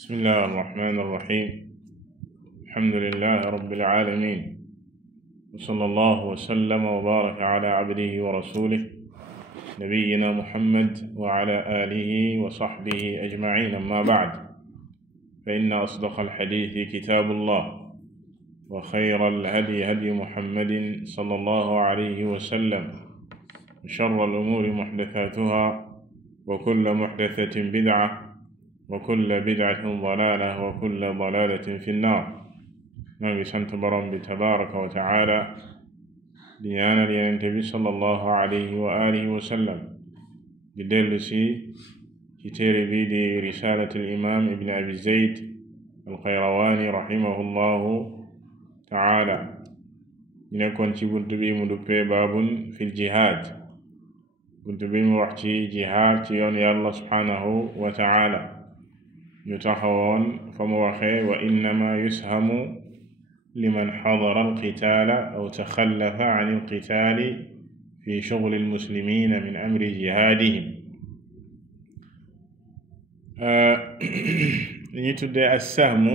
بسم الله الرحمن الرحيم. الحمد لله رب العالمين، وصلى الله وسلم وبارك على عبده ورسوله نبينا محمد وعلى آله وصحبه أجمعين. أما بعد، فإن أصدق الحديث كتاب الله، وخير الهدي هدي محمد صلى الله عليه وسلم، وشر الأمور محدثاتها، وكل محدثة بدعة، وكل بدعة ضلالة، وكل ضلالة في النار. نبي سنت برم تبارك وتعالى ديانا لينتبي صلى الله عليه وآله وسلم بدلسي كتير بيدي رسالة الإمام ابن أبي زيد القيرواني رحمه الله تعالى. ينكون تبنت بي مدبي باب في الجهاد، كنت بي موحتي جهاد تيون الله سبحانه وتعالى. يتخوون فموخي وإنما يسهم لمن حضر القتال أو تخلف عن القتال في شغل المسلمين من أمر جهادهم. يتدى السهم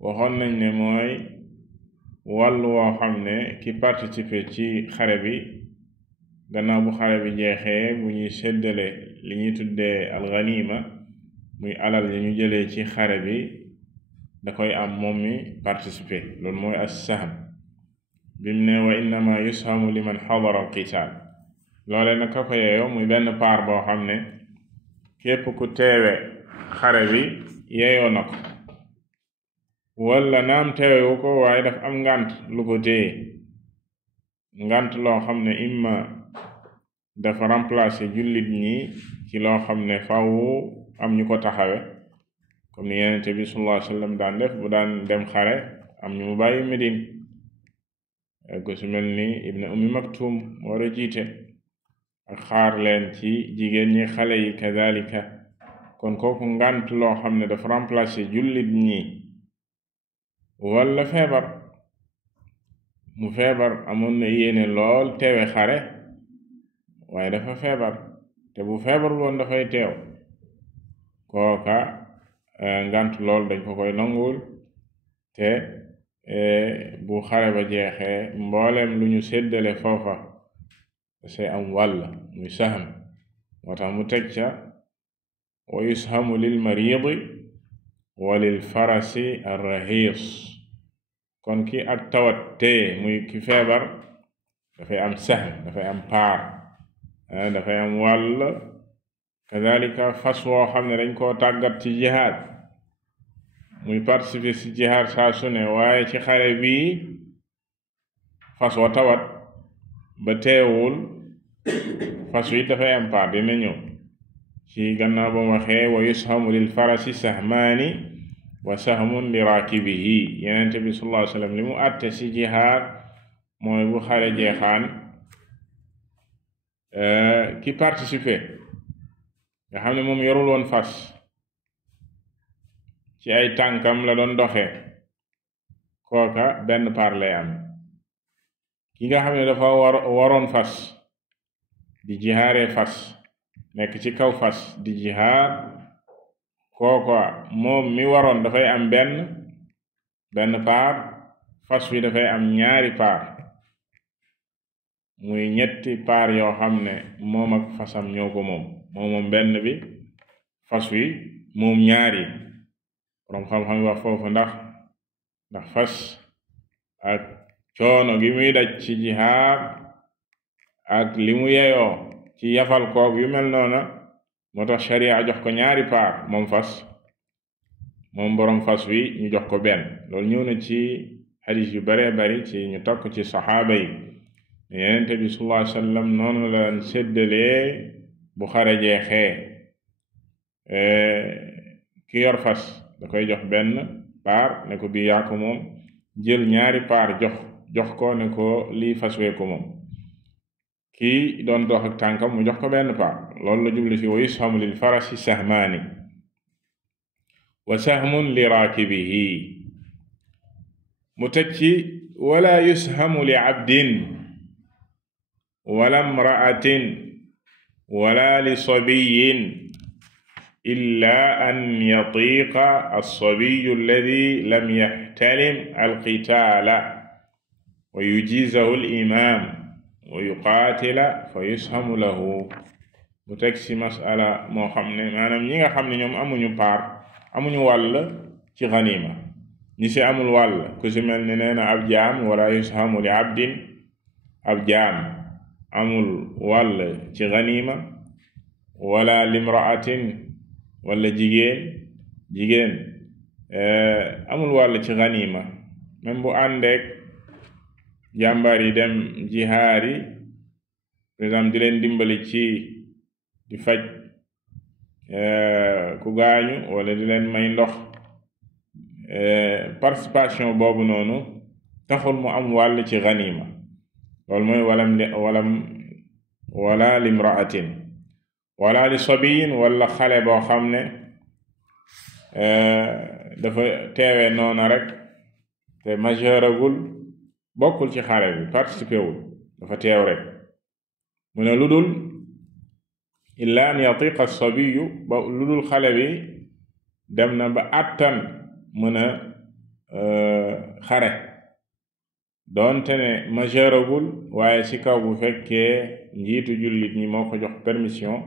وخلنا نموي والو خمنا كي participate ci xare bi gannaaw bu xare bi jeexee bu ñuy séddale li ñuy tuddee alganima muy alal yi ñu jëlee ci xare bi da koy am moom mi participer. loolu mooy as-sahm bim ne wa innama yushamu liman xadara al-qital. loolee nag ka ko yeeyoo muy benn paar boo xam ne képp ku teewe xare bi yeeyoo na ko, wala naam teewewu ko waaye daf am ngant lu ko téye, ngant loo xam ne imma dafa remplacer jullit ñi ci loo xam ne faw am ñu ko taxawe, comme ni Yonent bi sallallahu alayhi wa sallam daan def bu daan dem xare am ñu mu bàyyi Medine, ko su mel ni Ibn Ummi Maktum war a jiite ak xaar leen ci jigéen ñi xale yi kadalika. kon kooku ngant loo xam ne dafa remplacer jullit ñi, wala feebar, mu feebar amoon na yéene lool teewe xare waaye dafa feebar, te bu feebar woon dafay teew, kooka ngant lool dañ ko koy nangul. te bu xare ba jeexee mboolem lu ñu séddale foofa dafay am wàll muy sahm. moo tax mu teg ca wa yushamu lil maridi wa lil farasi arrahis. kon ki ak tawat tee muy ki feebar dafay am sahm, dafay am paar, dafay am wàll. kadalika fas woo xam ne dañ koo tàggat ci jihaad muy participer ci jihaad saa su ne, waaye ci xare bii fas wa tawat ba teewul fas wi dafay am paar. dina ñëw ci gannaaw ba waxee wa yushamu lil farasi sahmaani wa sahmun li raakibihi. Yonent bi sallallahu alayhi wa sallam li mu àtte ci jihaad mooy bu xare jeexaan ki participer nga xam ne moom yorul woon fas, ci ay tànkam la doon doxee, kooka benn paar lay am. ki nga xam ne dafa waroon fas di jihaaree fas, nekk ci kaw fas di jihaar, kooka moom mi waroon dafay am benn paar, fas wi dafay am ñaari paar, muy ñetti paar yoo xam ne moom ak fasam ñoo ko moom benn bi, fas wi moom ñaari. borom xam-xam wax foofu ndax fas ak coono gi muy daj ci jihaad ak li mu yeyoo ci yafal koog yu mel noona, moo tax sharia jox ko ñaari paar moom fas, moom borom fas wi ñu jox ko benn. loolu ñëw na ci hadis yu bare bari ci ñu tokk ci saxaaba yi. Yonent bi sallallahu alayhi wa sallam noonu la leen séddalee bu xare jeexee. ki yor fas da koy jox benn paar ne ko bii yaa ko moom, jël ñaari paar jox ko ne ko lii fas wee ko moom. kii doon dox ak tànkam mu jox ko benn paar. loolu la jublu ci wa yushamu lil farasi sahmaani wa sahmun li raakibihi. mu teg ci wala yushamu li abdin wala imra'atin wala li sabiyin illa an yatiqa alsabiyu alladi lam yaxtalim alqitaala wa yujizahu alimam wa yuqaatila fa yushamu lahu. mu teg ci masala moo xam ne maanaam ñi nga xam ne ñoom amuñu wàll ci ganima, ñi ci amul wàll ku ci mel ni nee na ab jaam wala yushamu li abdin, ab jaam amul wàll ci ganima, wala limraatin wala jigéen amul wàll ci ganima, même bu àndeek jàmbaar yi dem jihaari par exemple di leen dimbali ci di faj ku gaañu wala di leen may ndox, participation boobu noonu taxul mu am wàll ci ganima. loolu mooy wala limraatin wala li sabiyin wala xale boo xam ne dafa teewee noona rek te majeuragul, bokkul ci xale bi, participé wul, dafa teew rek. mu ne lu dul illa an yatiqa sabiyu, ba lu dul xale bi dem na ba attan mën a xare, doonte ne majeuragul, waaye ci kaw bu fekkee njiitu jullit ñi moo ko jox permission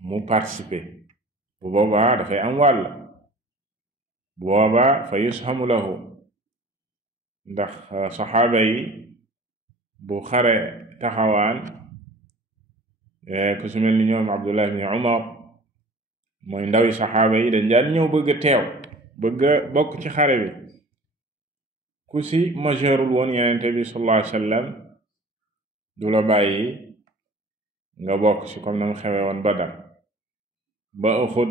mu participer, bu boobaa dafay am wàll, bu boobaa fa yushamu lahu. ndax saxaaba yi bu xare taxawaan ku su mel ni ñoom Abdullah ibn Umar mooy ndawi saxaaba yi dañ daan ñëw bëgg a teew, bëgg a bokk ci xare bi. ku si majeurul woon Yonent bi sallallahu alayhi wa sallam du la bàyyi nga bokk si, comme na mu xewe woon Badar ba Uhud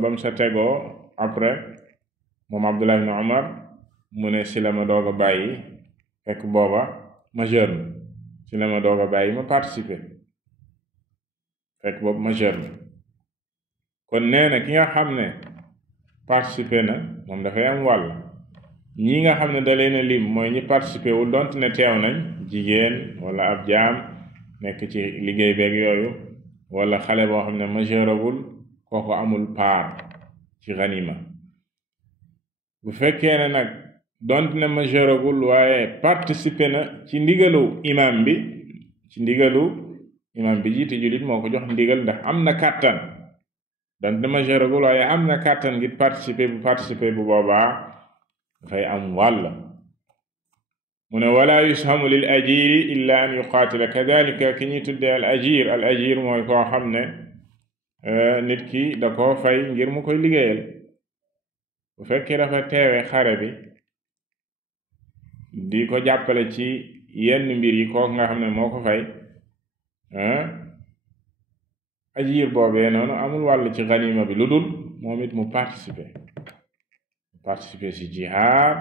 ba mu sa tegoo après moom Abdullah ibn Umar mu ne si la ma doog a bàyyi, fekk booba majeur na, si la ma doog a bàyyi ma participer, fekk boobu majeur na. kon nee na ki nga xam ne participer na moom dafay am wàll. ñi nga xam ne da leen a lim mooy ñi participer wul, donte ne teew nañ, jigéen wala ab jaam nekk ci liggéey beeg yooyu, wala xale boo xam ne majeuragul, kooku amul part ci ganima. bu fekkee ne nag donte ne majeuragul waaye participer na ci ndigalu imam bi, jiite jullit moo ko jox ndigal, ndax am na kàttan, donte ne majeuragul waaye am na kàttan ngir participer bu boobaa dafay am wàll. mu ne wala yushamu lil ajiri illa an yuqaatila. kadalika ki ñuy tuddee al ajir mooy koo xam ne nit ki da koo fay ngir mu koy liggéeyal. bu fekkee dafa teewe xare bi di ko jàppale ci yenn mbir yi, kooku nga xam ne moo ko fay, ajir boobee noonu amul wàll ci ganima bi, lu dul moom it mu participer ci jihaad.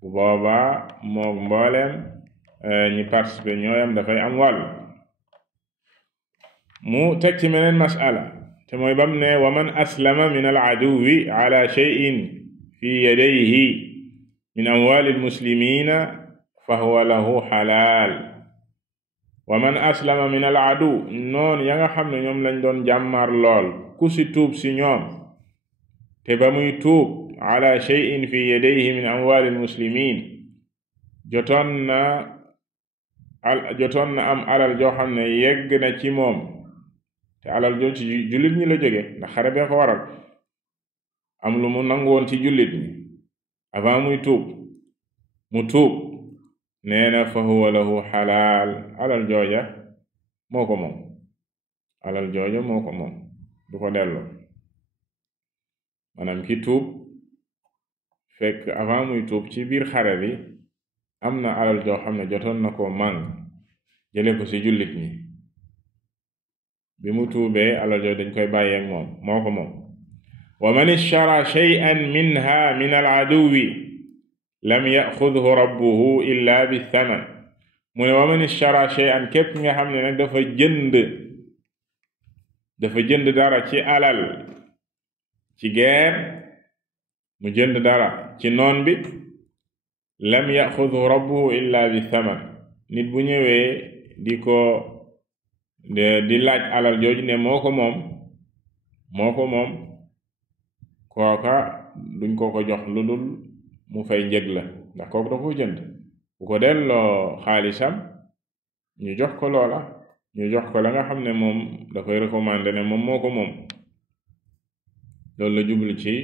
bu boobaa moog mbooleem ñi participer ñooyam dafay am wàll. mu teg ci meneen masala, te mooy bam ne wa man aslama min al aduwi ala shay'in fi yadayhi min amwali almuslimina fa huwa lahu xalaal. wa man aslama min al adu, noonu ya nga xam ne ñoom lañ doon jàmmar lool, ku si tuub si ñoom, te ba muy tuub ala shay'in fi yadayhi min amwali almuslimin, jotoon na am alal joo xam ne yegg na ci moom, te alal joo ci jullit ñi la jóge, ndax xare bee ko waral, am lu mu nangu woon ci jullit ñi avant muy tuub, mu tuub, nee na fa huwa lahu xalaal. alal jooja moo ko moom, du ko delloo. maanaam ki tuub fekk avant muy tuub ci biir xare bi am na alal joo xam ne jotoon na koo màng jële ko ci jullit ñi, bi mu tuubee alal jooju dañ koy bàyyeek moom, moo ko moom. wa man ishtara shay'an minha min al aduwi lam yaxudhu rabbuhu illa bi thaman. mu ne wa man ishtara shay'an, képp nga xam ne nag dafa jënd dara ci alal, ci guerre, mu jënd dara ci noon bi, lam yaxudhu rabbuhu illa bi thaman. nit bu ñëwee di laaj alal jooju ne moo ko moom, moo ko moom kooka duñ ko jox lu dul mu fay njëg la ndax kooku da ko jënd bu ko delloo xaalisam ñu jox ko loola ñu jox ko la nga xam ne moom da koy recommandé ne moom moo ko moom loolu la jublu ci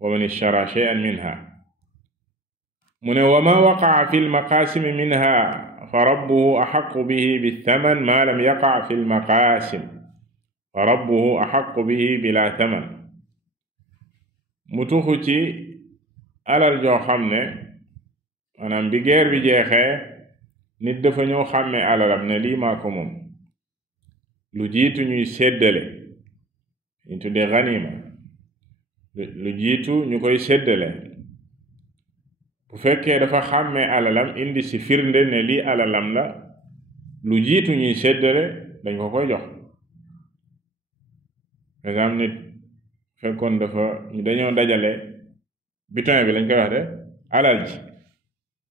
wa man ishtara shay'an minha mu ne wa ma waqa'a fi lmaqaasimi minha fa rabbuhu axaqu bihi bithaman ma lam yaqa fi lmaqaasim fa rabbuhu axaqu bihi bila thaman mu tuxu ci alal joo xam ne maanaam bi guerre bi jeexee nit dafa ñëw xàmme alalam ne lii maa ko moom lu jiitu ñuy séddale ñu tuddee ganima lu jiitu ñu koy séddale bu fekkee dafa xàmme alalam indi ci firnde ne lii alalam la lu jiitu ñuy séddale dañ ko koy jox par exemple nit fekkoon dañoo dajale butin bi lañ koy wax de alal ji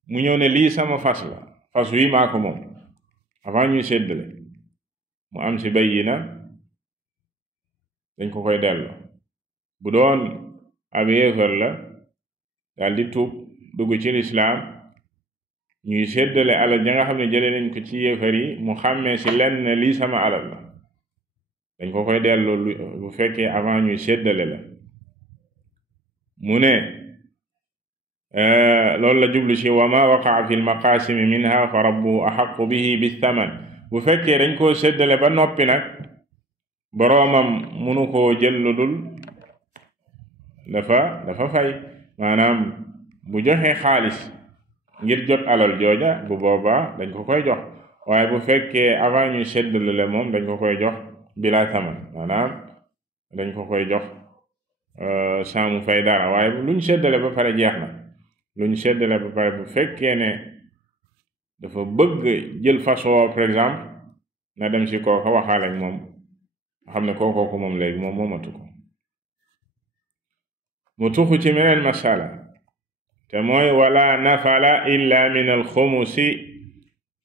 mu ñëw ne lii sama fas la fas wi maa ko moom avant ñuy séddale mu am ci bayyina dañ ko koy delloo bu doon ab yéefar la daal di tuub dugg ci lislaam ñuy séddale alal ja nga xam ne jële nañ ko ci yéefar yi mu xàmmee ci lenn ne lii sama alal la dañ ko koy delloo bu fekkee avant ñuy séddale la mu ne loolu la jublu ci wa ma waqa'a fi lmaqaasimi minha fa rabbuhu axaqu bihi bithaman bu fekkee dañ koo séddale ba noppi nag boroomam munu koo jël lu dul dafa fay maanaam bu joxee xaalis ngir jot alal jooja bu boobaa dañ ko koy jox waaye bu fekkee avant ñuy séddale la moom dañ ko koy jox bila thaman maanaam dañ ko koy jox saamu fay dara waaye luñ séddale ba pare jeex na luñ séddale ba pare bu fekkee ne dafa bëgg jël façon par exemple na dem ci kooka waxaale ak moom xam ne kookoo ko moom léegi moom moomatu ko mu tuxu ci meneen masala te mooy wala nafala illa min alxumusi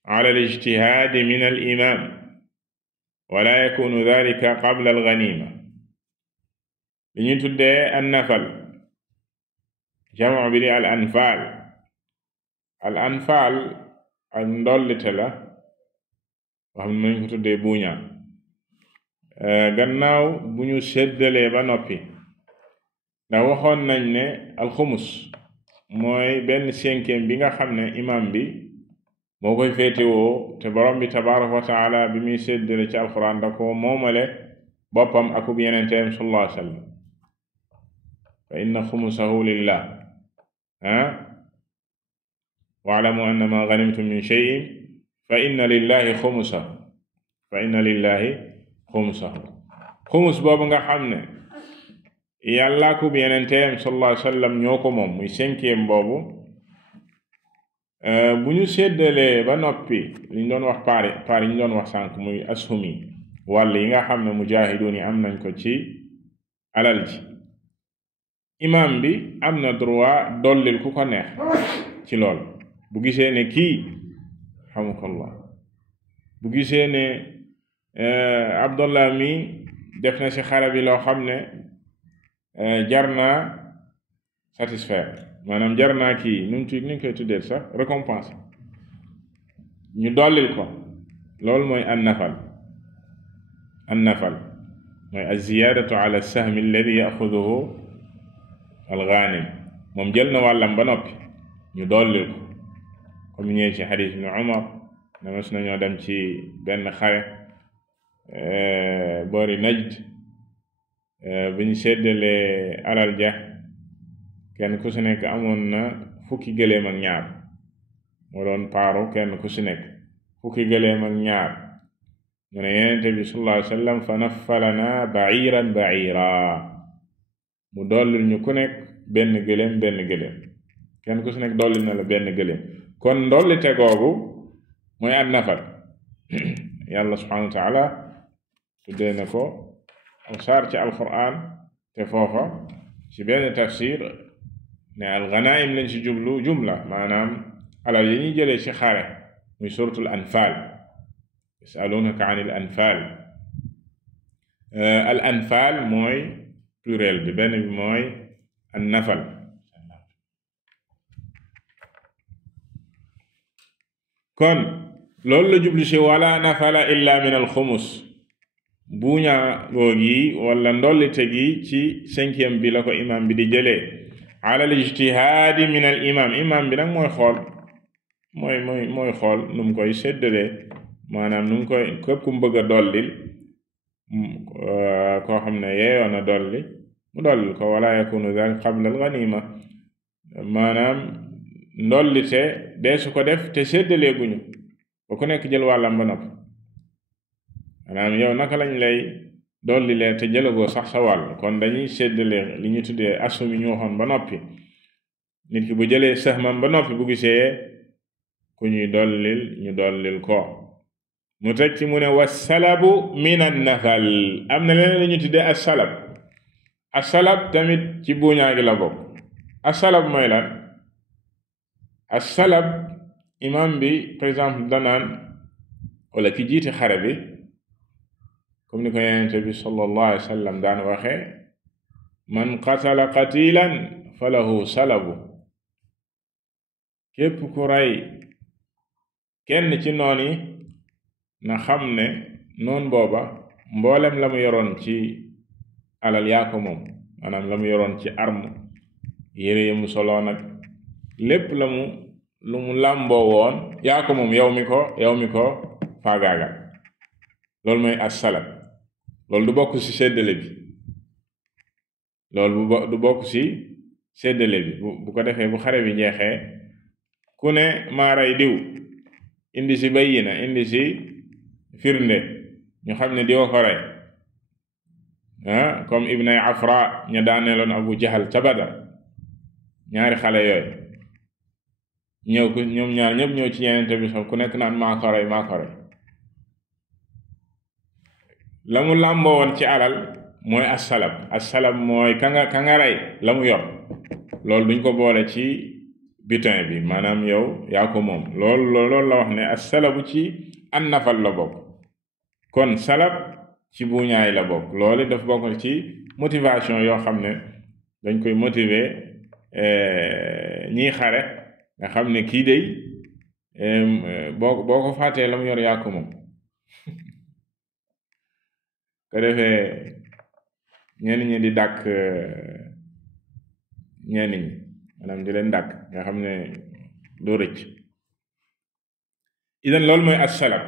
ala alijtihaadi min alimam wala yakunu dalika qabla alganima li ñu tuddee an nafal jamu bi di al anfaal ak ndollite la wax nañ ko tuddee buuña gannaaw bu ñu séddalee ba noppi ndax waxoon nañ ne alxumus mooy 1/5 bi nga xam ne imam bi moo koy féetewoo te borom bi tabaraka wa taala bi muy séddale ci alquran da ko moomale boppam akub yenenteem sallallahu alayhi wa sallam fa inna xumusahu lillah wa'lamu anna ma ghanimtum min shay'in fa inna lillahi xumusahu xumus boobu nga xam ne yàlla akub yenenteem sallallahu alayhi wa sallam ñoo ko moom muy 5e boobu bu ñu séddalee ba noppi li ñu doon wax paar yi ñu doon wax sànq muy ashumi wàll yi nga xam ne mujaahiduun yi am nañ ko ci alal ji imam bi am na droit dollil ku ko neex ci lool bu gisee ne kii xamukallah bu gisee ne Abdullah mi def na ci xare bi loo xam ne jar naa satisfaire maanaam jar naa kii nu ñu koy tuddee sax récompense ñu dollil ko loolu mooy an nafal mooy az-ziyaadatu ala as-sahmi alladi yaxuduhu al-ghanim moom jël na wàllam ba noppi ñu dollil ko comme ñëwee ci xadiis ibn Umar ne mas nañoo dem ci benn xare boori Najd bu ñu séddalee alal ja kenn ku si nekk amoon na fukki gëléem ak ñaar moo doon paaru kenn ku si nekk fukki gëléem ak ñaar mu ne Yonent bi sallallahu alayhi wa sallam fa naffalana ba'iran ba'ira mu dollil ñu ku nekk benn gëléem kenn ku si nekk dollil na la benn gëléem kon ndollite googu mooy an nafal yàlla subhanahu wa taala tuddee na ko saar ci alquran te foofa ci benn tafsir ne alganaim lañ ci jublu jumla maanaam alal yi ñuy jëlee ci xare muy suratul anfal yasalunaka an il anfal al anfal mooy pluriel bi, benn bi mooy an nafal. kon loolu la jublu ci wala nafala illa min al xumus, buuñaa googi wala ndollite gi ci 5e bi la ko imam bi di jëlee ala al ijtihaadi min al imam bi nag mooy xool mooy xool nu mu koy séddalee, maanaam nu mu koy képp ku mu bëgg a dollil koo xam ne yeeyoon a dolli mu dollil ko, wala yakunu dalik qabla al ganima, maanaam ndollite dee su ko def te séddalee guñu ba ku nekk jël wàllam ba noppi. maanaam yow naka lañ lay dollilee te jëlagoo sax sa wàll, kon dañuy séddalee li ñu tuddee asum yi ñu waxoon ba noppi. nit ki bu jëlee sahmam ba noppi bu gisee ku ñuy dollil ñu dollil ko. mu teg ci mu ne wasalabu min an nafal, am na leneen li ñu tuddee assalab. assalab tamit ci buuñaa gi la bokk. assalab mooy lan? assalab imam bi par exemple danaan, wala ki jiite xare bi, comme ni ko yonent bi sallallahu alayhi wa sallam daan waxee, man qatala qatilan falahu salabu, képp ku rey kenn ci noon yi na xam ne noon booba mboolem la mu yoroon ci alal yaa ko moom, maanaam la mu yoroon ci arme, yére yi mu soloo nag lépp lu mu làmboo woon yaa ko moom, yow mi ko faagaagal. loolu mooy as-salab. loolu du bokk ci séddale bi, loolu du bokk ci séddale bi. bu ko defee bu xare bi jeexee ku ne maa rey diw, indi ci bayyina, indi ci firnde, ñu xam ne diwa ko rey. comme ibnay afra ña daaneeloon abu jahal ca Badar, ñaari xale yooyu ñoom ñaar ñëpp ñëw ci yenente bi ku nekk naan maa ko rey. la mu làmboo woon ci alal mooy assalab mooy ka nga rey la mu yor, loolu duñ ko boole ci butin bi, maanaam yow yaa ko moom. loolu la wax ne assalabu ci an nafal la bokk. kon salab ci buuñaay la bokk. loolu daf bokk ci motivation yoo xam ne dañ koy motiver ñiy xare, nga xam ne kii day boo ko fàttee la mu yor yaa ko moom. ko defee ñenn ñi di dàkk ñenn ñi, maanaam di leen dàkk, nga xam ne doo rëcc. idan loolu mooy assalab.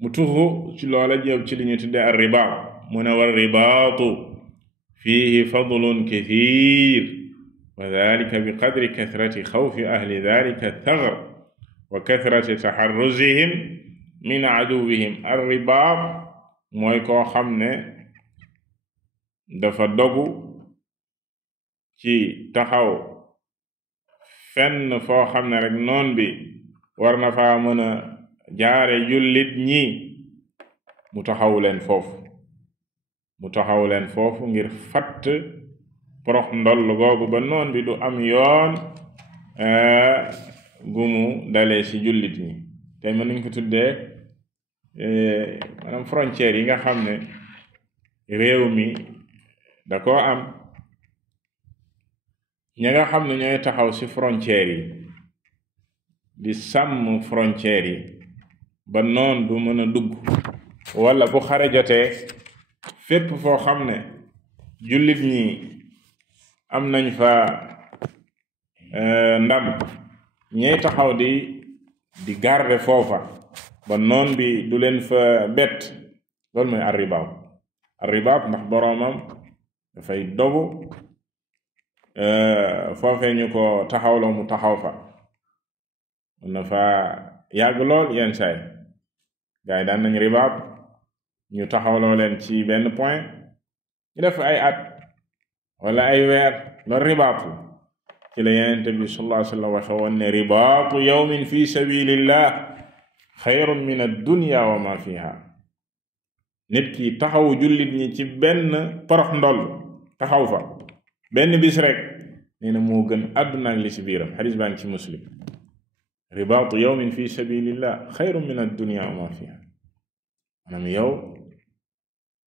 mu tuxu ci loola jëw ci li ñu tuddee ar ribaat. mu ne war ribaatu fiihi fadlun kathir wa dalika bi qadri kathrati xawfi ahli dalika thagr wa kathrati taxarruzihim min aduwihim. ar ribaat mooy koo xam ne dafa dogu ci taxaw fenn foo xam ne rek noon bi war na faa mën a jaare jullit ñi, mu taxaw leen foofu ngir fatt porox ndoll googu ba noon bi du am yoon gumu dalee ci jullit ñi. tey mën nañ ko tuddee maanaam frontières yi nga xam ne réew mi da koo am. ñi nga xam ne ñooy taxaw ci frontières yi di sàmm frontières yi ba noon du mën a dugg, wala bu xare jotee fépp foo xam ne jullit ñi am nañ fa ndam, ñey taxaw di garder foofa ba noon bi du leen fa bett. loolu mooy arribaat ndax boroomam dafay dogu foofee ñu ko taxawloo mu taxaw fa. mën na fa yàgg lool. yenn saay gaa yi daan nañ ribaat ñu taxawloo leen ci benn point ñu def ay at wala ay weer. loolu ribaatu ci la Yonent bi sallallahu alayhi wa sallam waxe woon ne ribaatu yawmin fi sabilillah xayrun min ad-dunya wa ma fiha. nit ki taxawu jullit ñi ci benn porox ndoll, taxaw fa benn bis rek, nee na moo gën àdduna ak li ci biiram. xadis baa ngi ci Muslim. ribaatu yawmin fi sabilillah xayrun min ad-dunya wa ma fiha. maanaam yow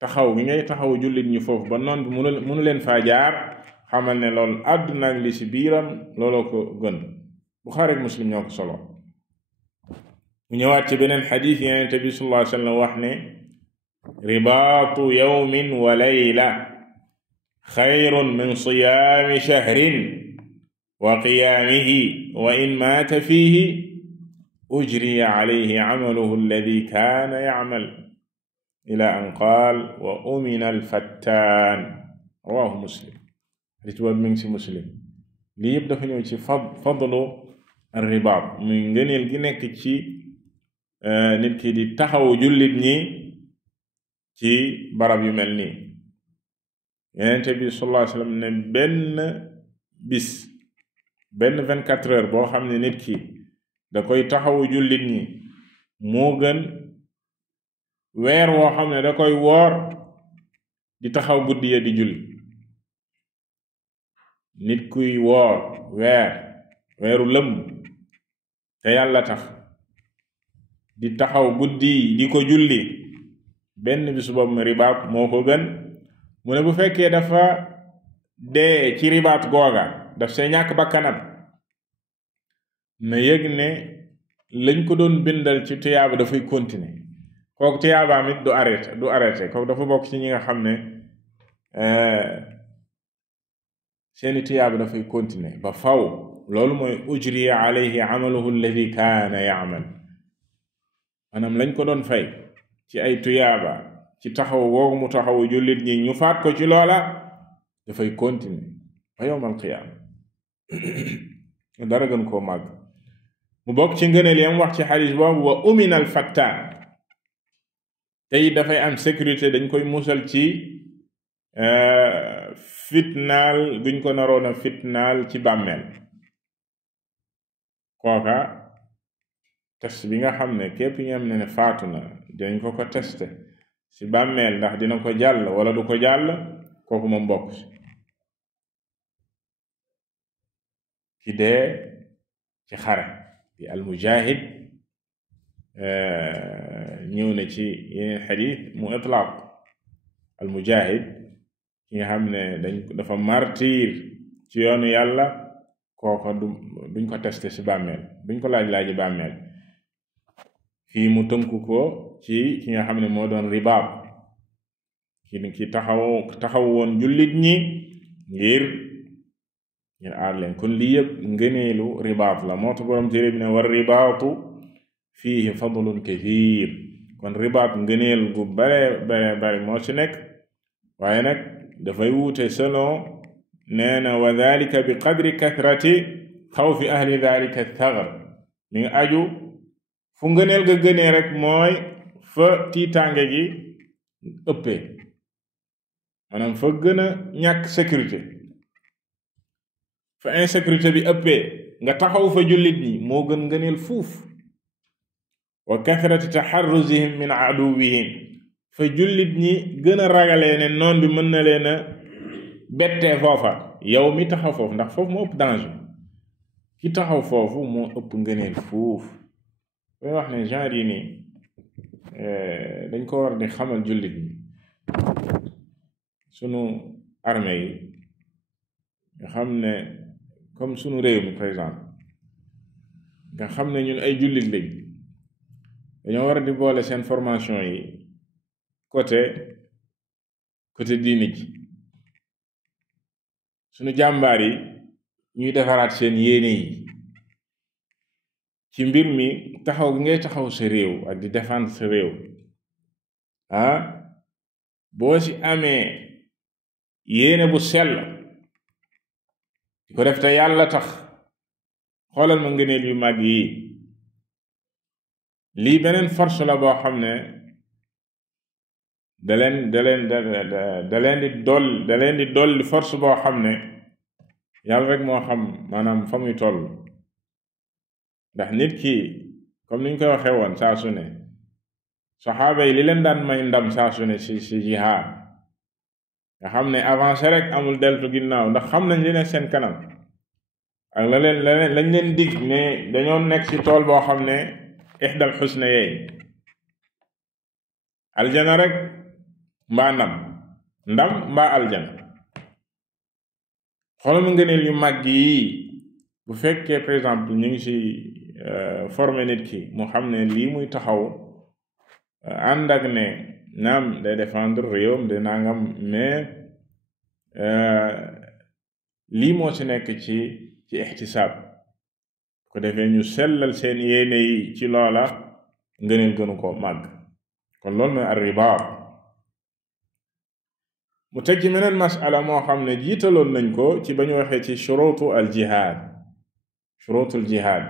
taxaw gi ngay taxaw jullit ñi foofu ba noon bi mënu leen faa jaar xamal ne loolu àdduna ak li ci biiram looloo ko gën Buxaari ak Muslim ñoo ko solo mu ñëwaat ci beneen xadiis Yonent bi sallallahu alayhi wa sallam wax ne ribaatu yawmin wa layla xayrun min siyaami shahrin wa qiyaamihi wa in maata fiihi ujriya alayhi amaluhu alladi kaana yacmal ila an qaal wa umina alfattaan rawahu Muslim xadiis boobu mi ngi ci Muslim lii yëpp dafa ñëw ci fadlu ribaat muy ngëneel gi nekk ci nit ki di taxaw jullit ñi ci barab yu mel nii Yonent bi sallallahu alayhi wa sallam ne benn 24 heures boo xam ne nit ki da koy taxawu jullit ñi moo gën weer woo xam ne da koy woor di taxaw guddi ya di julli nit kuy woor weeru lëmm te yàlla tax di taxaw guddi di ko julli benn bis boobu ma ribaat moo ko gën mu ne bu fekkee dafa dee ci ribaat googa daf see ñàkk bakkanam na yëg ne lañ ko doon bindal ci tuyaaba dafay continuer kooku tuyaabaam it du arrêté kooku dafa bokk ci ñi nga xam ne seeni tuyaaba dafay continuer ba faw loolu mooy ujriya alayhi amaluhu alladi kaana ya'mal maanaam lañ ko doon fay ci ay tuyaaba ci taxaw googu mu taxaw jullit ñi ñu faat ko ci loola dafay continuer ba yawmal qiyaama dara gën koo màgg mu bokk ci ngëneel yam wax ci xadiis boobu wa uminal fattaan tey dafay am sécurité dañ koy musal ci fitnaal guñ ko naroon a fitnaal ci bàmmeel kooka test bi nga xam ne képp ñu am ne faatu na dinañ ko testé ci bàmmeel ndax dina ko jàll wala du ko jàll kooku moom bokk ci ki dee ci xare di almujahid ñëw na ci yeneen xadiis mu itlaaq almujahid ki nga xam ne dafa martir ci yoonu yàlla kooko duñ ko testé ci bàmmeel duñ ko laaji bàmmeel fii mu tënku ko ci ki nga xam ne moo doon ribaab ki taxaw woon jullit ñi ngir aar leen kon lii yëpp ngëneelu ribaat la moo tax boroom téere bi ne war ribaatu fiihi fadlun kathir kon ribaat ngëneel gu bare moo ci nekk waaye nag dafay wuute selon nee na wa dhalika bi qadri kathrati xawfi ahli dhalika thagar mi ngi aju fu ngëneel ga gënee rek mooy fa tiitaange gi ëppee maanaam fa gën a ñàkk sécurité fa insécurité bi ëppee nga taxaw fa jullit ñi moo gën ngëneel fuuf wa kathrati taxarruzihim min aduwihim fa jullit ñi gën a ragalee ne noon bi mën na leen a bettee foofa yow mi taxaw foofu ndax foofu moo ëpp danger ki taxaw foofu moo ëpp ngëneel fuuf booy wax ne genre yi nii dañ ko war di xamal jullit ñi sunu armée yi nga xam ne comme sunu réew mi par exemple nga xam ne ñun ay jullit lañ dañoo war a di boole seen formation yi côté diini ji sunu jàmbaar yi ñuy defaraat seen yéene yi ci mbir mi taxaw gi ngay taxaw sa réew ak di défendre sa réew boo ci amee yéene bu sell di ko def te yàlla tax xoolal ma ngëneel yu mag yi lii beneen force la boo xam ne da leen di dolli force boo xam ne yàlla rek moo xam maanaam fa muy toll ndax nit ki comme niñ koy waxee woon saa su ne saxaaba yi li leen daan may ndam saa su ne si jihaad nga xam ne avancé rek amul deltu ginnaaw ndax xam nañ li ne seen kanam ak lañ leen dig ne dañoo nekk ci tool boo xam ne ixdal xusna yeey aljana rek mbaa ndam mbaa aljana. xoolal ma ngëneel yu màgg yi bu fekkee par exemple ñu ngi ci former nit ki mu xam ne lii muy taxaw ànd ak ne naam day défendre réewam de nangam mais lii moo ci nekk ci ixtisaab ko defee ñu sellal seen yéene yi ci loola ngëneel gënu ko màgg. kon loolu mooy ar-ribaat. mu teg ci meneen masala moo xam ne jiitaloon nañ ko ci ba ñu waxee ci shuruutu al jihaad shuruutul jihaad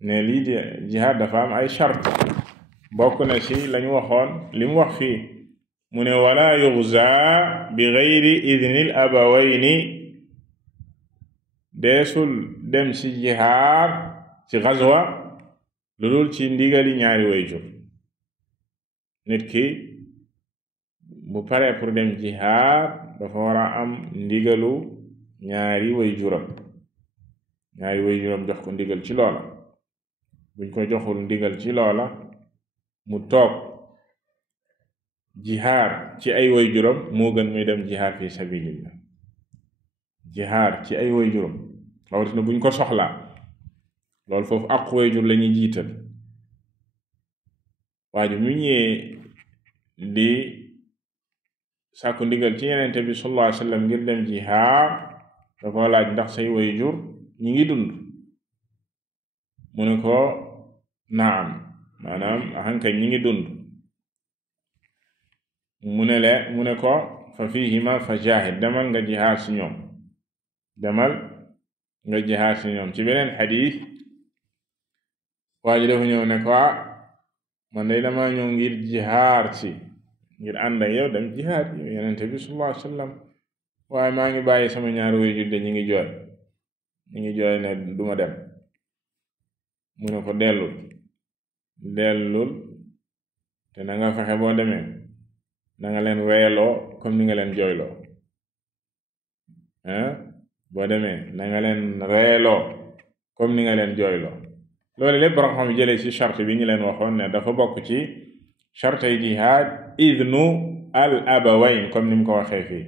ne lii di jihaad dafa am ay shart. bokk na ci lañu waxoon li mu wax fii mu ne wala yughza bi gayri idnil abawayni deesul dem ci jihaad ci gazwa lu dul ci ndigali ñaari wayjur. nit ki bu paree pour dem jihaad dafa war a am ndigalu ñaari wayjuram jox ko ndigal ci loola. buñ ko joxul ndigal ci loola mu toog jihaad ci ay wayjuram moo gën muy dem jihaad fi sabilillah. jihaad ci ay wayjuram rawatina buñ ko soxlaa loolu foofu ak wayjur la ñuy jiital. waaye mu ñëwee di sàkku ndigal ci yenente bi sallallahu alayhi wasallam ngir dem jihaad dafa laaj ndax say wayjur ñi ngi dund. mu ne ko naam, maanaam ahankay ñi ngi dund. mu ne ko fa fihima fa jaahid, demal nga jihaad ci ñoom ci beneen xadiis waa ji dafa ñëw ne ko man day dama ñëw ngir jihaad ci ngir ànd ak yow dem jihaad yow yenente bi sallallahu alayhi wasallam waaye maa ngi bàyyi sama ñaari waajur de ñi ngi jooy ne duma dem. mu ne ko dellul te na nga fexe boo demee na nga leen reeloo comme ni nga leen jooyloo. boo demee na nga leen reeloo comme ni nga leen jooyloo. loolu lépp borom xam jëlee ci charte bi ñu leen waxoon ne dafa bokk ci charte yi jihaad idnu al abawayn comme ni mu ko waxee fii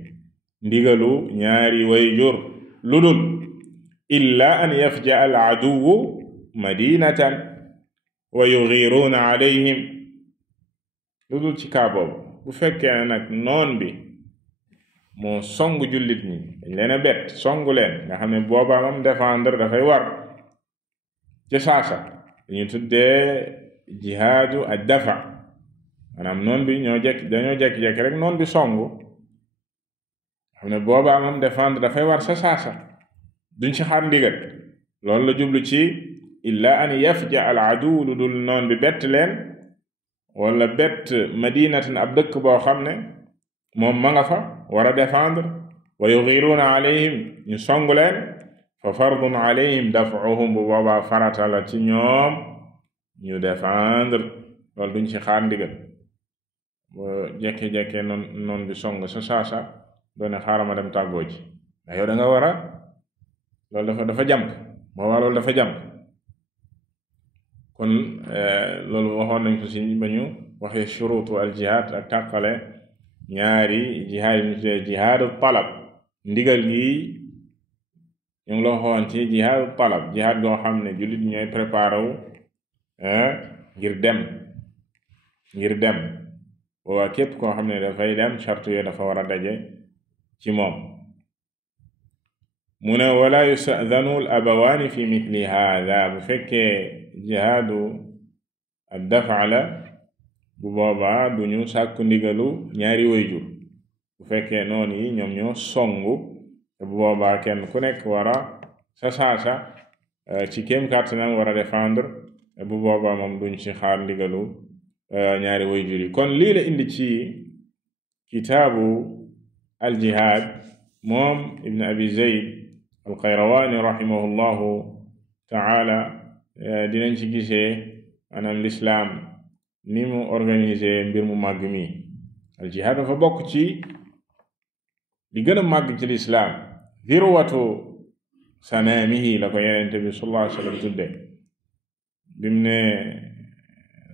ndigalu ñaari wayjur lu dul illa an yafja al aduwu madinatan wa yughiruuna alayhim lu dul ci kaa boobu bu fekkee ne nag noon bi moo songu jullit ñi dañ leen a bett songu leen nga xam ne boobaa moom défendre dafay war ci saasa dañu tuddee jihaadu ad dafa maanaam noon bi dañoo jekki-jekki rek noon bi songu xam ne boobaa moom défendre dafay war sa saasa duñ ci xaar ndigal. loolu la jublu ci illa an yafja al adu lu dul noon bi bett leen wala bett madinatan ab dëkk boo xam ne moom ma nga fa war a défendre wa yughiruuna alayhim ñu songu leen fa fardun alayhim daf'uhum bu boobaa farata la ci ñoom ñu défendre. loolu duñ ci xaar ndigal boo jekke-jekkee noon bi song sa saasa doone xaaral ma dem tàggoo ji ndax yow da nga war a loolu dafa jàmp boobaa loolu dafa jàmp. kon loolu waxoon nañ ko ci ba ñu waxee shuruutu al jihaad ak tàqale ñaari jihaad yi ñu tuddee jihaadu talab. ndigal gi ñu ngi la waxoon ci jihaadu talab jihaad goo xam ne jullit ñooy préparé wu ngir dem boobaa képp koo xam ne dafay dem charte yooyu dafa war a daje ci moom. mu ne wala yusta'dhanu al abawaani fi mithli haadha bu fekkee jihaadu ad-daf'a la bu boobaa duñu sàkku ndigalu ñaari wayjur. bu fekkee noonu yi ñoom ñoo songu te bu boobaa kenn ku nekk wara sa saasa ci kéem kàttanam war a défendre bu boobaa moom duñ ci xaar ndigalu ñaari wayjur yi. kon lii la indi ci kitaabu al jihaad moom ibn abi zayd al qayrawaani rahimahullahu taala dinañ ci gisee maanaam l'islam ni mu organisé mbir mu màgg mi. al jihaad dafa bokk ci li gën a màgg ci l'islam dirwatu sanaamihi la ko yenente bi sallallahu alayhi wa sallam tudde bimu ne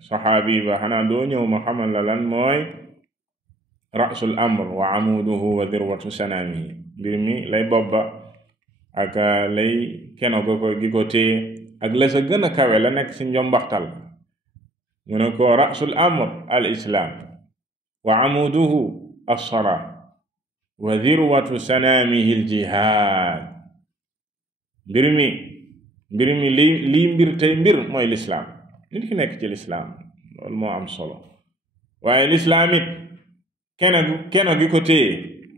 saxaabi ba xanaa doo ñëw ma xamal la lan mooy rasul amr wa amuduhu wa dirwatu sanamihi mbir mi lay bobba ak lay keno gi ko téye ak la sa gën a kawe la nekk ci njombaxtal mu ne ko rasul amr al islam wa amuduhu as-salaa wa dirwatu sanamihi al jihad mbir mi lii mbir tey mbir mooy lislaam nit ki nekk ci lislaam loolu moo am solo waaye lislaam it keno gi ko téye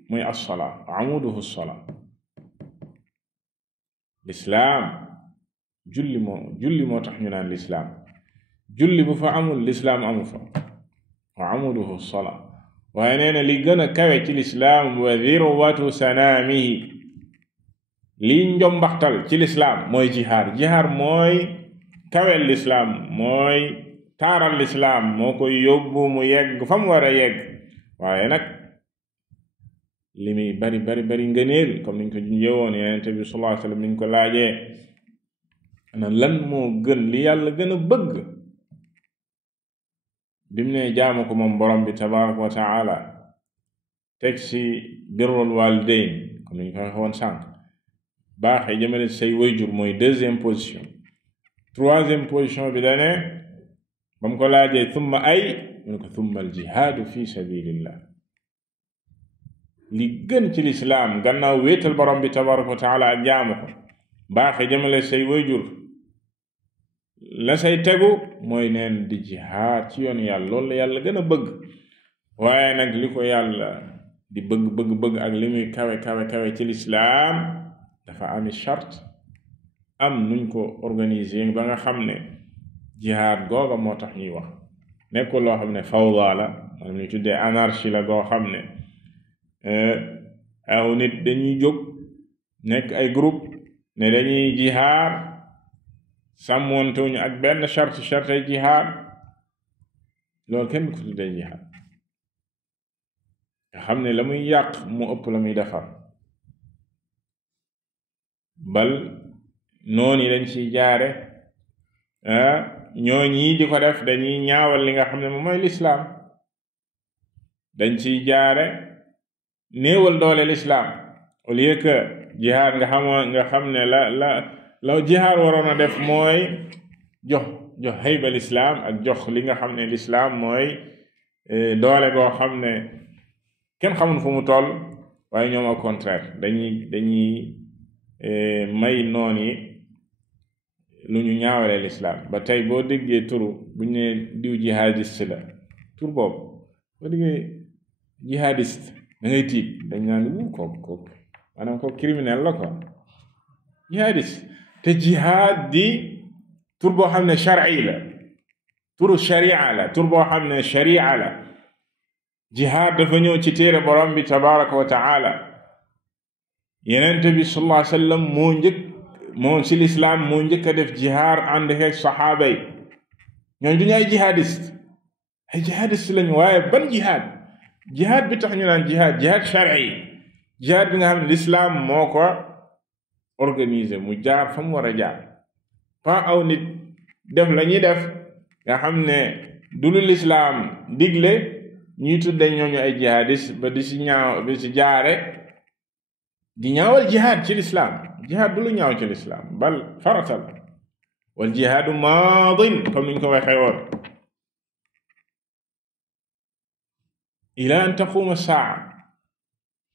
mooy as-salaa amuduhu as-salaa lislaam julli moo tax ñu naan lislaam julli bu fa amul lislaam amu fa wa amuduhu as-salaa waaye nee na li gën a kawe ci lislaam wa dirwatu sanaamihi lii njombaxtal ci lislaam mooy jihaar mooy kawel lislaam mooy taaral lislaam moo koy yóbbu mu yegg fa mu war a yegg waaye nag li muy bari ngëneel comme niñ ko junjewoon Yonent bi sallallahu alayhi wa sallam niñ ko laajee ana lan moo gën li yàlla gën a bëgg bimu ne jaamu ko moom borom bi tabaraka wa taala teg ci birrul walidayn comme niñ ko waxoon sànq baaxee jëmale say wayjur mooy deuxième position troisième position bi dane ba mu ko laajee thumma mu ne ko thumma al jihaadu fi sabilillah li gën ci lislaam gannaaw wéetal borom bi tabaraka wa taala ak jaamu ko baaxee jëmale say wayjur la say tegu mooy neen di jihaad ci yoon yàlla loolu la yàlla gën a bëgg waaye nag li ko yàlla di bëgg ak li muy kawe ci lislaam dafa ami charte am nuñ ko organiser ba nga xam ne jihaad googa moo tax ñuy wax nekkul loo xam ne fawda la maanaam ñu tuddee anarchie la goo xam ne aw nit dañuy jóg nekk ay groupe ne dañuy jihaad sàmmoontuñu ak benn charte jihaad loolu kenn ko tuddee jihaad nga xam ne la muy yàq mu ëpp la muy defar bal noonu yi dañ ciy jaare ñooñi di ko def dañuy ñaawal li nga xam ne moom mooy lislaam dañ ciy jaare néewal doole lislaam au lieu que jihaad nga xam ne la jihaad waroon a def mooy jox hayba lislaam ak jox li nga xam ne lislaam mooy doole goo xam ne kenn xamul fu mu toll waaye ñoom au contraire dañuy may noon yi lu ñu ñaawalee lislaam ba tey boo déggee turu bu ñu ne diw jihadiste la tur boobu boo déggee jihadiste da ngay tiit dañ naan kooku maanaam ko criminel la quoi jihadiste te jihaad di tur boo xam ne shar'i la turu sharia la tur boo xam ne sharia la jihaad dafa ñëw ci téere borom bi tabaraka wa taala Yonent bi sallallahu alayhi wa sallam moo ci lislaam moo njëkk a def jihaad ànd ak saxaaba yi ñooñu duñu ay jihadiste lañu waaye ban jihaad bi tax ñu naan jihaad shar'i jihaad bi nga xam ne lislaam moo ko organiser mu jaar fa mu war a jaar pas aw nit def la ñuy def nga xam ne du lu lislaam digle ñuy tudde ñooñu ay jihadiste ba di ci jaare di ñaawal jihaad ci lislaam jihaad du lu ñaaw ci lislaam bal faratal wal jihaadu maadin comme niñ ko waxee woon ila an taquma saa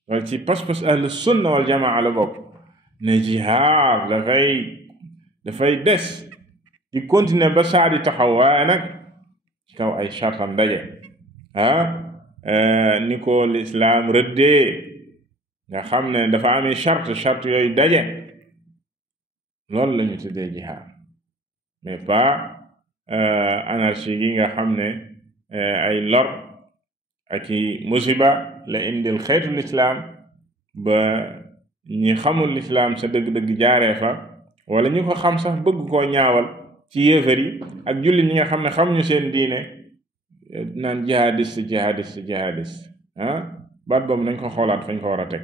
wal ci pas-pas ahlu sunna wal jamaa la bokk ne jihaad dafay des di continuer ba saa di taxaw waaye nag ci kaw ay chartam daje ni ko lislaam rëddee nga xam ne dafa amee charte yooyu daje loolu la ñu tuddee jihaad mais pas anarchie gi nga xam ne ay lor ak i musiba la indil xeetu lislaam ba ñi xamul lislaam sa dëgg-dëgg jaaree fa wala ñu ko xam sax bëgg koo ñaawal ci yéefar yi ak jullit ñi nga xam ne xamuñu seen diine naan jihadiste baat boobu nañ ko xoolaat fañ ko war a teg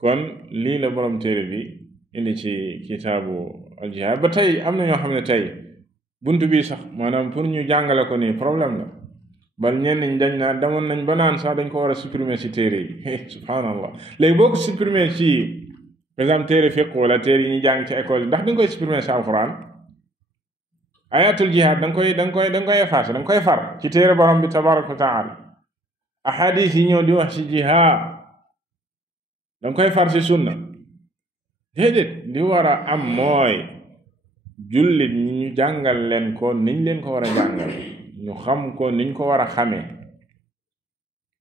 kon lii la borom téere bi indi ci kitaabu al jihaad ba tey am na ñoo xam ne tey buntu bi sax maanaam pour ñu jàngale ko nii problème la bal ñenn ñi dañ naan demoon nañ ba naan sax dañ ko war a supprimer ci téere yi subhanallah léegi boo ko supprimer ci par exemple téere fiqh wala téere yi ñuy jàng ci école yi ndax dañ koy supprimer ci alquran ayatul jihad da nga koy effacer da nga koy far ci téere borom bi tabaraka wa taala ahadis yi ñëw di wax ci jihad da nga koy far ci sunna déedéet li war a am mooy jullit ñi ñu jàngal leen ko niñ leen ko war a jàngal ñu xam ko niñ ko war a xamee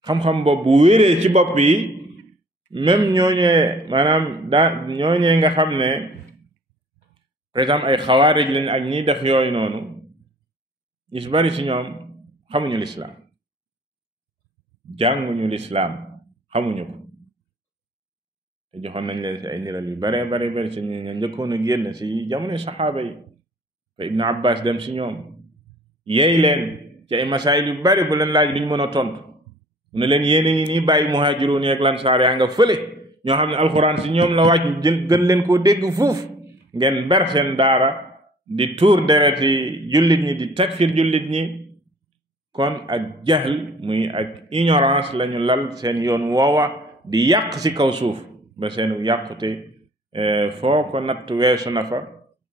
xam-xam boobu bu wéree ci bopp yi même ñooñee maanaam ñooñee nga xam ne par exemple ay xawaarij lañ ak ñiy def yooyu noonu ñu ci bari ci ñoom xamuñu lislaam jànguñu lislaam xamuñu ko te joxoon nañ leen ci ay niral yu bare bari ci ñu njëkkoon a génn ci jamono saxaaba yi fa Ibn Abbas dem ci ñoom yeey leen ci ay masaayil yu bari bu leen laaj duñ mën a tontu mu ne leen yéene ñi nii bàyyi muhaajiruun ak lansaar yaa nga fële ñoo xam ne alxuraan ci ñoom la wàcc gën leen koo dégg fuuf ngeen ber seen daara di tuur dereti jullit ñi di takfir jullit ñi kon ak jahl muy ak ignorance lañu lal seen yoon woowa di yàq ci kaw suuf ba seenu yàqute foo ko natt weesu na fa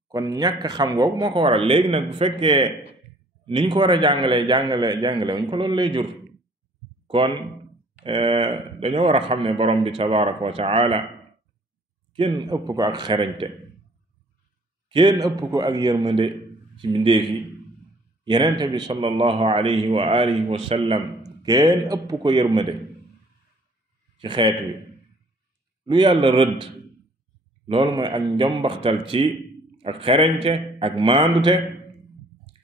kon ñàkk xam googu moo ko waral léegi nag bu fekkee niñ ko war a jàngale wuñ ko loolu lay jur kon dañoo war a xam ne borom bi tabaraka wa taala kenn ëpp ko ak xerañte kenn ëpp ko ak yërmande ci mbindeef yi yenente bi sallallahu alayhi wa alihi wa sallam kenn ëpp ko yërmande ci xeet wi lu yàlla rëdd loolu mooy ak njombaxtal ci ak xerañte ak maandute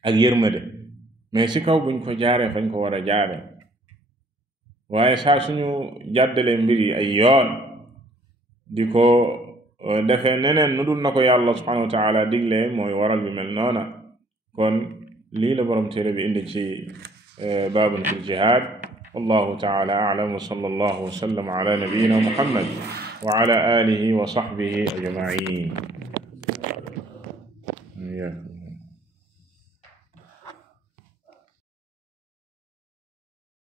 ak yërmande mais ci kaw buñ ko jaaree fañ ko war a jaare waaye saa suñu jàddalee mbir yi ay yoon di ko defee neneen nu dul na ko yàlla subhanahu wa taala digle mooy waral bi mel noona kon lii la borom téere bi indi ci baabun fil jihaad wallahu taala a'lam wa sallallahu wa sallam ala nabiyyina muhammad wa ala alihi wa sahbihi ajma'in